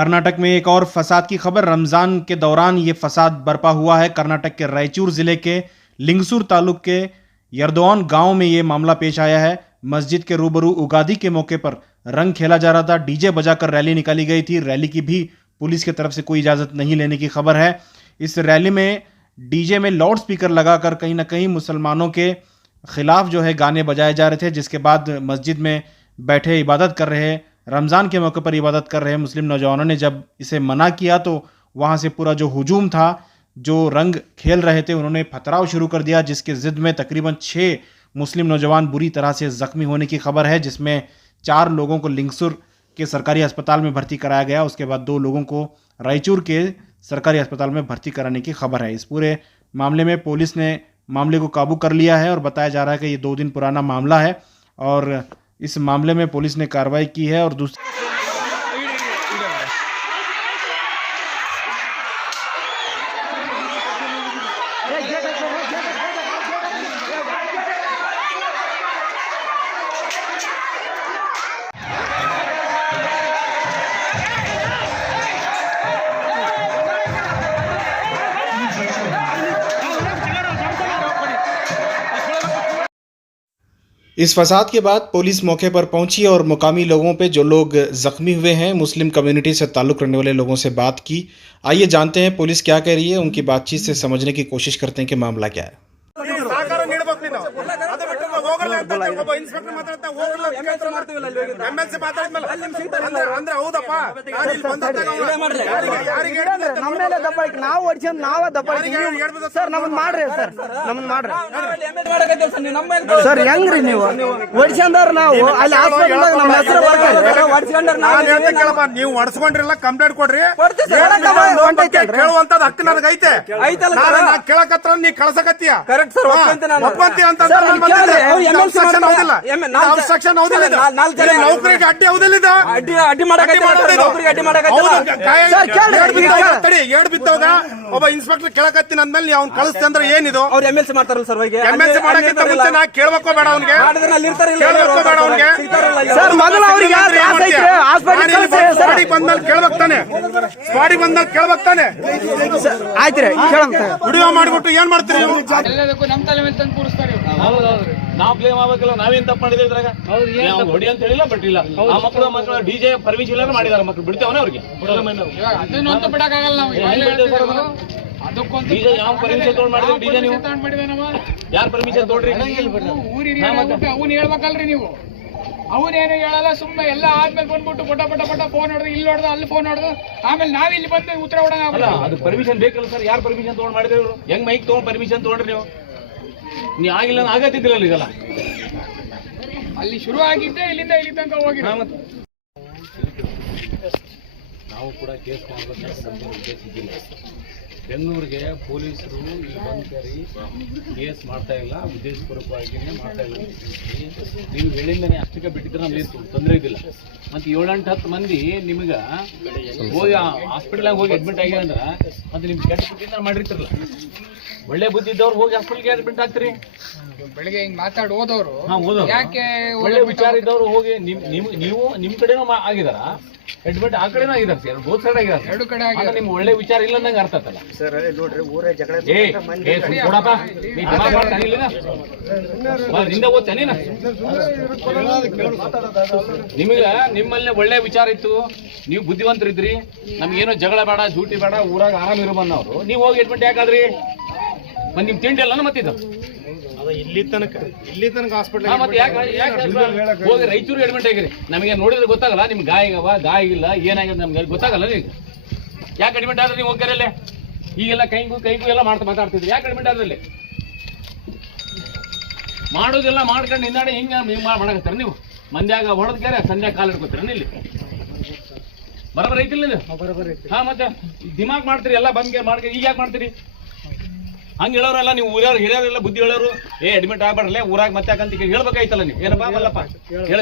कर्नाटक में एक और फसाद की खबर। रमजान के दौरान ये फसाद बरपा हुआ है। कर्नाटक के रायचूर जिले के लिंगसूर तालुक के यरदौन गांव में ये मामला पेश आया है। मस्जिद के रूबरू उगादी के मौके पर रंग खेला जा रहा था। डीजे बजाकर रैली निकाली गई थी। रैली की भी पुलिस की तरफ से कोई इजाजत नहीं लेने की खबर है। इस रैली में डीजे में लाउड स्पीकर लगाकर कहीं ना कहीं मुसलमानों के खिलाफ जो है गाने बजाए जा रहे थे, जिसके बाद मस्जिद में बैठे इबादत कर रहे, रमज़ान के मौके पर इबादत कर रहे मुस्लिम नौजवानों ने जब इसे मना किया तो वहाँ से पूरा जो हुजूम था, जो रंग खेल रहे थे, उन्होंने पथराव शुरू कर दिया, जिसके ज़िद में तकरीबन 6 मुस्लिम नौजवान बुरी तरह से ज़ख्मी होने की खबर है, जिसमें 4 लोगों को लिंगसूर के सरकारी अस्पताल में भर्ती कराया गया। उसके बाद 2 लोगों को रायचूर के सरकारी अस्पताल में भर्ती कराने की खबर है। इस पूरे मामले में पुलिस ने मामले को काबू कर लिया है और बताया जा रहा है कि ये 2 दिन पुराना मामला है और इस मामले में पुलिस ने कार्रवाई की है। और दूसरी इस फसाद के बाद पुलिस मौके पर पहुंची और मुकामी लोगों पे, जो लोग जख्मी हुए हैं, मुस्लिम कम्युनिटी से ताल्लुक़ रखने वाले लोगों से बात की। आइए जानते हैं पुलिस क्या कह रही है, उनकी बातचीत से समझने की कोशिश करते हैं कि मामला क्या है। ಸರ್ ಹೆಂಗ್ರಿ ನೀವು ಒಡ್ಸಂದ್ರ ನಾವು ಅಲ್ಲಿ ಹಾಸ್ಪಿಟಲ್ ನಮ್ಮ ಹೆಸರು ನೀವು ಒಡ್ಸ್ಕೊಂಡ್ರಿಲ್ಲ, ಕಂಪ್ಲೇಂಟ್ ಕೊಡ್ರಿ. ಕೇಳುವಂತದ್ ಹಕ್ಕು ನನಗೈತೆ. ಕೇಳಕತ್ರ ನೀ ಕಳ್ಸಕತ್ತೀಯ ಒಪ್ಪಂತಿ ಅಂತ ನೌಕರಿಗೆ ಅಡ್ಡಿ ಹೌದಿಲ್ಲ. ಏಡ್ ಬಿದ್ದವಾಗ ಒಬ್ಬ ಇನ್ಸ್ಪೆಕ್ಟರ್ ಕೇಳಕತ್ತೀನಿ ಅಂದ್ಮೇಲೆ ಅವ್ನು ಕಳಿಸ್ತೆ ಅಂದ್ರೆ ಏನಿದು? ಅವ್ರು MLC ಮಾಡ್ತಾರಲ್ಲ ಸರ್, MLC ಮಾಡಕ್ಕಿಂತ ಮುಂಚೆ ನಾ ಕೇಳ್ಬೇಕೋ ಬೇಡ ಅವ್ನಿಗೆ? ಕೇಳ್ಬೇಕೋ ಬೇಡ ಅವ್ನಿಗೆ? ಸ್ಪಾಟಿಗೆ ಬಂದ್ಮೇಲೆ ಕೇಳ್ಬೇಕು ತಾನೆ? ಸ್ಪಾಟಿಗೆ ಬಂದ್ಮೇಲೆ ಕೇಳ್ಬೇಕು ತಾನೆ? ಆಯ್ತ್ರಿ, ವಿಡಿಯೋ ಮಾಡ್ಬಿಟ್ಟು ಏನ್ ಮಾಡ್ತೀರಿ ನೀವು? ನಮ್ ತಲೆ ಮೇಲೆ ತಂದು ಕೂರಿಸ್ತಾರೆ. ನಾವು ಕ್ಲೇಮ್ ಆಗ್ಬೇಕಲ್ಲ, ನಾವೇನ್ ತಪ್ಪು ಮಾಡಿದ್ರೆ ಇದ್ರಾಗ? ಹೊಡಿ ಅಂತ ಹೇಳಿಲ್ಲ, ಬಿಟ್ಟಿಲ್ಲ. ಆ ಮಕ್ಕಳು ಡಿಜೆ ಪರ್ಮಿಷನ್ ಎಲ್ಲ ಮಾಡಿದಾರೆ. ಮಕ್ಕಳು ಬಿಡ್ತೇವನ ಅವ್ರಿಗೆ? ಅದನ್ನೊಂದು ಬಿಡಕ್ಕಾಗಲ್ಲ ನಾವು. ಡಿಜೆ ಯಾವ ಪರ್ಮಿಷನ್ ತಗೊಂಡ್ ಮಾಡಿದ್ರೆ? ಡಿಜೆ ನೀವು ಯಾರು ಪರ್ಮಿಷನ್ ತಗೊಂಡ್ರಿ? ಊರಿಗೆ ಅವ್ನು ಹೇಳ್ಬೇಕಲ್ರಿ ನೀವು. ಅವನೇನು ಹೇಳಲ್ಲ, ಸುಮ್ಮನೆ ಎಲ್ಲ ಆದ್ಮೇಲೆ ಬಂದ್ಬಿಟ್ಟು ಪಟ ಪಟ ಪಟ ಫೋನ್ ಹೊಡೆದು, ಇಲ್ಲಿ ಹೊಡೆದು, ಅಲ್ಲಿ ಫೋನ್ ಹೊಡೆದು, ಆಮೇಲೆ ನಾವ್ ಇಲ್ಲಿ ಬಂದು ಉತ್ತರ ಕೊಡೋಣ. ಅದು ಪರ್ಮಿಷನ್ ಬೇಕಲ್ಲ ಸರ್? ಯಾರು ಪರ್ಮಿಷನ್ ತಗೊಂಡ್ ಮಾಡಿದ್ರೆ ಇವರು? ಹೆಂಗ್ ಮೈಕ್ ತಗೊಂಡ್ ಪರ್ಮಿಷನ್ ತಗೊಂಡ್ರಿ ನೀವು? ನೀವು ಆಗಿಲ್ಲ ಆಗತ್ತಿದ್ರಲ್ಲ ಇದೆಲ್ಲ. ಅಲ್ಲಿ ಶುರು ಆಗಿದ್ದೆ, ಇಲ್ಲಿಂದ ಇಲ್ಲಿ ತನಕ ಹೋಗಿ ನಾವು ಕೂಡ ಕೇಸ್ ಮಾಡಬೇಕಂತ ಉದ್ದೇಶ ಇದ್ದಿಲ್ಲ. ಬೆಂಗಳೂರಿಗೆ ಪೊಲೀಸರು ಈ ಬಂದ್ಕರಿ ಕೇಸ್ ಮಾಡ್ತಾ ಇಲ್ಲ, ಉದ್ದೇಶಪೂರ್ವಕವಾಗಿಯೇ ಮಾಡ್ತಾ ಇಲ್ಲ. ನೀವು ಹೇಳಿಂದನೇ ಅಷ್ಟಕ್ಕೆ ಬಿಟ್ಟಿದ್ರೆ ನಮ್ಗೆ ತೊಂದರೆ ಇದ್ದಿಲ್ಲ. ಮತ್ತೆ 7-8-10 ಮಂದಿ ನಿಮ್ಗೆ ಹೋಗಿ ಹಾಸ್ಪಿಟಲ್ಗೆ ಹೋಗಿ ಅಡ್ಮಿಟ್ ಆಗ್ಯಾರ ಅಂದ್ರೆ ಮತ್ತೆ ನಿಮ್ಗೆ ಕೆಟ್ಟ ಬುದ್ಧಿಯಿಂದ ಮಾಡಿರ್ತಿರಲ್ಲ. ಒಳ್ಳೆ ಬುದ್ಧಿ ಇದ್ದವ್ರು ಹೋಗಿ ಹಾಸ್ಪಿಟಲ್ಗೆ ಅಡ್ಮಿಟ್ ಆಗ್ತೀರಿ. ಬೆಳಿಗ್ಗೆ ಹಿಂಗ್ ಮಾತಾಡಿ ಹೋದವರು ಯಾಕೆ ಒಳ್ಳೆ ವಿಚಾರ ಇದ್ದವ್ರು ಹೋಗಿ ನೀವು ನಿಮ್ ಕಡೆನೂ ಆಗಿದಾರ, ಅಡ್ಮಿಟ್ ಆ ಕಡೆನೂ ಆಗಿದಾರೆ ಸರ್, ಬೋತ್ ಸೈಡ್ ಆಗಿದಾರೆ. 2 ಕಡೆ ಆಗಿದೆ. ನಿಮ್ ಒಳ್ಳೆ ವಿಚಾರ ಇಲ್ಲ ಅಂದಂಗೆ ಅರ್ಥ ಆತಲ್ಲ ಸರ್. ನೋಡ್ರಿ ಊರೇ ಜಗಳ ಕೊಡಪ್ಪ, ಹಿಂದೆ ಓದ್ತೇನೆ. ನಿಮಗೆ ನಿಮ್ಮಲ್ಲೇ ಒಳ್ಳೆ ವಿಚಾರ ಇತ್ತು, ನೀವು ಬುದ್ಧಿವಂತರಿದ್ರಿ, ನಮ್ಗೇನೋ ಜಗಳ ಬೇಡ, ಜೂಟಿ ಬೇಡ, ಊರಾಗ ಆರಾಮ್ ಇರೋ ಬಂದವರು ನೀವು ಹೋಗಿ ಅಡ್ಮಿಟ್ ಯಾಕಾದ್ರಿ? ಮತ್ತೆ ನಿಮ್ ತಿಂಡಿ ಅಲ್ಲ ಮತ್ತಿದ್ದು ಇಲ್ಲಿ ತನಕ ಹಾಸ್ಪಿಟಲ್ ಮತ್ತೆ ಯಾಕೆ ಹೋಗಿ ರಾಯಚೂರಿಗೆ ಅಡ್ಮಿಟ್ ಆಗಿರಿ? ನಮಗೆ ನೋಡಿದ್ರೆ ಗೊತ್ತಾಗಲ್ಲ ನಿಮ್ಗೆ ಗಾಯ ಇಲ್ಲ ಏನಾಗಿದೆ ನಮ್ಗೆ ಗೊತ್ತಾಗಲ್ಲ. ನೀವು ಯಾಕೆ ಅಡ್ಮಿಟ್ ಆದ್ರೆ? ನೀವು ಹೋಗ್ಯಾರಲ್ಲೇ ಈಗೆಲ್ಲ ಕೈಗೂ ಎಲ್ಲ ಮಾತಾಡ್ತಿದ್ರಿ. ಯಾಕೆ ಅಡ್ಮಿಟ್ ಆದ್ರಲ್ಲಿ? ಮಾಡೋದೆಲ್ಲ ಮಾಡ್ಕೊಂಡು ಹಿಂದಾಡಿ ಹಿಂಗೆ ಮಾಡಕತ್ತಾರೆ ನೀವು. ಮಂದ್ಯಾಗ ಹೊಡೆದ್ಕ್ಯಾರೆ ಸಂಧ್ಯಾಗ ಕಾಲು ಹಿಡ್ಕೊತೀರ ಇಲ್ಲಿ. ಬರಬರ ಐತಿಲ್ಲ ನೀವು? ಹಾ, ಮತ್ತೆ ದಿಮಾಗ್ ಮಾಡ್ತೀರಿ ಎಲ್ಲ ಬಂದ್ಗೆ ಮಾಡ್ಕೊಂಡು. ಈಗ ಯಾಕೆ ಮಾಡ್ತೀರಿ? ಹಂಗೆ ಹೇಳೋರೆಲ್ಲ ನೀವು ಊರವ್ರು ಹಿರಿಯರೆಲ್ಲ ಬುದ್ಧಿ ಹೇಳೋರು, ಅಡ್ಮಿಟ್ ಆಗ್ಬಾರ್ದಲ್ಲ ಊರಾಗ ಮತ್ತೆ ಯಾಕಂತ ಹೇಳ್ಬೇಕಾಯ್ತಲ್ಲ ನೀವು. ಏನಪ್ಪ ಬಲ್ಲಪ್ಪ ಹೇಳ.